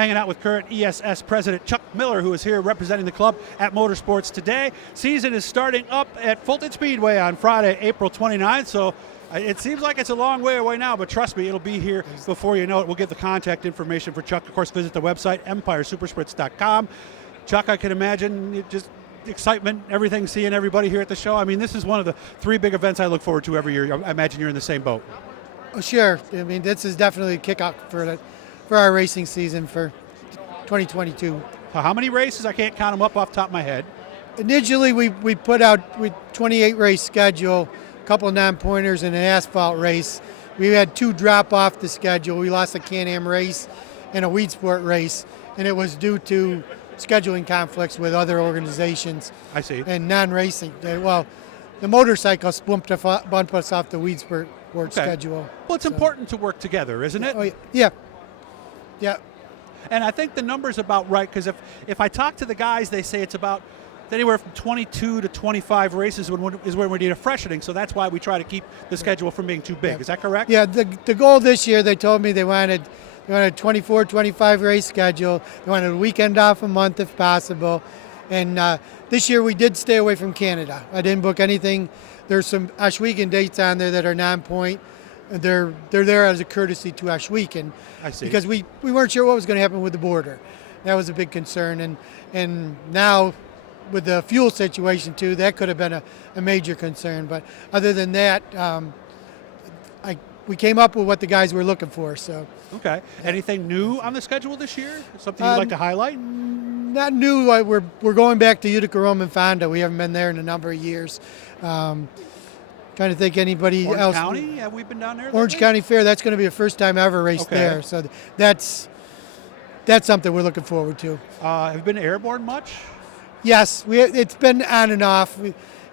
hanging out with current ESS President Chuck Miller, who is here representing the club at Motorsports today. Season is starting up at Fulton Speedway on Friday, April 29th, so it seems like it's a long way away now, but trust me, it'll be here before you know it. We'll get the contact information for Chuck. Of course, visit the website, EmpireSuperSpritz.com. Chuck, I can imagine just excitement, everything, seeing everybody here at the show. I mean, this is one of the 3 big events I look forward to every year. I imagine you're in the same boat. Oh, sure. I mean, this is definitely a kickoff for our racing season for 2022. So how many races? I can't count them up off the top of my head. Initially, we put out 28 race schedule, a couple of non-pointers, and an asphalt race. We had 2 drop off the schedule. We lost a Can-Am race and a weed sport race, and it was due to scheduling conflicts with other organizations. I see. And non-racing. Well, the motorcycles bumped us off the weed sport schedule. Well, it's important to work together, isn't it? Oh, yeah. Yeah. And I think the number's about right, because if I talk to the guys, they say it's about anywhere from 22 to 25 races is when we need a freshening, so that's why we try to keep the schedule from being too big. Yeah. Is that correct? Yeah, the goal this year, they told me they wanted a 24, 25 race schedule. They wanted a weekend off a month if possible. And this year we did stay away from Canada. I didn't book anything. There's some Ashwegan dates on there that are non-point. They're there as a courtesy to Ashwegan. I see. Because we weren't sure what was going to happen with the border. That was a big concern. And now with the fuel situation too, that could have been a major concern. But other than that, we came up with what the guys were looking for. So. Okay. Anything new on the schedule this year? Something you'd like to highlight? Not new. We're going back to Utica Rome and Fonda. We haven't been there in a number of years. Trying to think anybody Orange else. County? Have we been down there? Orange County Fair. That's going to be a first time ever race there. So that's something we're looking forward to. Have you been airborne much? Yes, it's been on and off.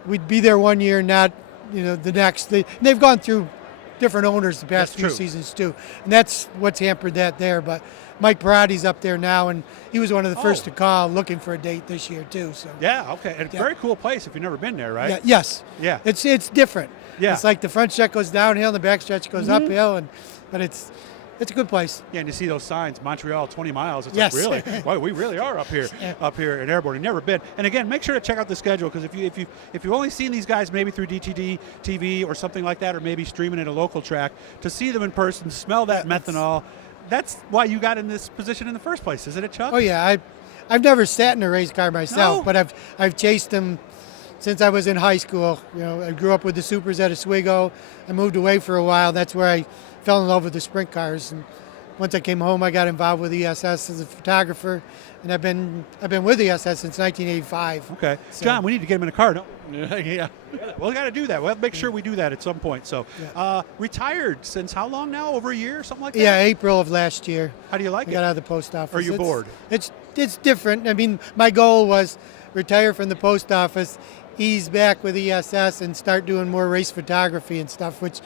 We'd be there one year, not the next. They've gone through different owners the past few seasons too, and that's what's hampered that there. But Mike Parati's up there now, and he was one of the first to call, looking for a date this year too. So yeah, okay, and it's a very cool place if you've never been there, right? Yeah, yes, yeah, it's different. Yeah, it's like the front stretch goes downhill, and the back stretch goes uphill, but it's a good place. Yeah, and you see those signs, Montreal 20 miles. It's yes. like, really? Wow, we really are up here, up here in Airborne. You've never been. And again, make sure to check out the schedule, because if you've only seen these guys maybe through DTD TV or something like that, or maybe streaming at a local track, to see them in person, smell that methanol, that's why you got in this position in the first place, isn't it, Chuck? Oh yeah, I've never sat in a race car myself, but I've chased them since I was in high school. I grew up with the Supers at Oswego. I moved away for a while. That's where I fell in love with the sprint cars. And once I came home, I got involved with ESS as a photographer, and I've been with ESS since 1985. Okay, so. John, we need to get him in a car. No? Yeah. Well, we got to do that. We'll make sure we do that at some point. So, retired since how long now? Over a year, something like that? Yeah, April of last year. How do you like it? I got out of the post office. Are you bored? It's different. I mean, my goal was retire from the post office, ease back with ESS, and start doing more race photography and stuff, which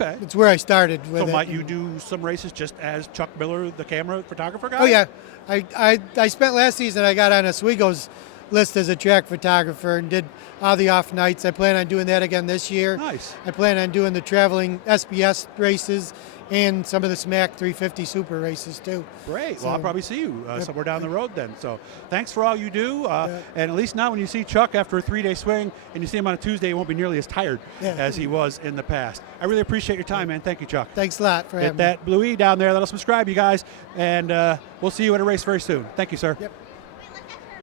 it's where I started with it. So might you do some races just as Chuck Miller, the camera photographer guy? Oh yeah, I spent last season, I got on Oswego's list as a track photographer and did all the off nights. I plan on doing that again this year. Nice. I plan on doing the traveling SBS races and some of the SMAC 350 Super races too. Great. Well, I'll probably see you somewhere down the road then. So thanks for all you do. And at least now when you see Chuck after a 3-day swing and you see him on a Tuesday, he won't be nearly as tired as he was in the past. I really appreciate your time, man. Thank you, Chuck. Thanks a lot for having me. Hit that blue E down there. That'll subscribe, you guys. And we'll see you at a race very soon. Thank you, sir. Yep.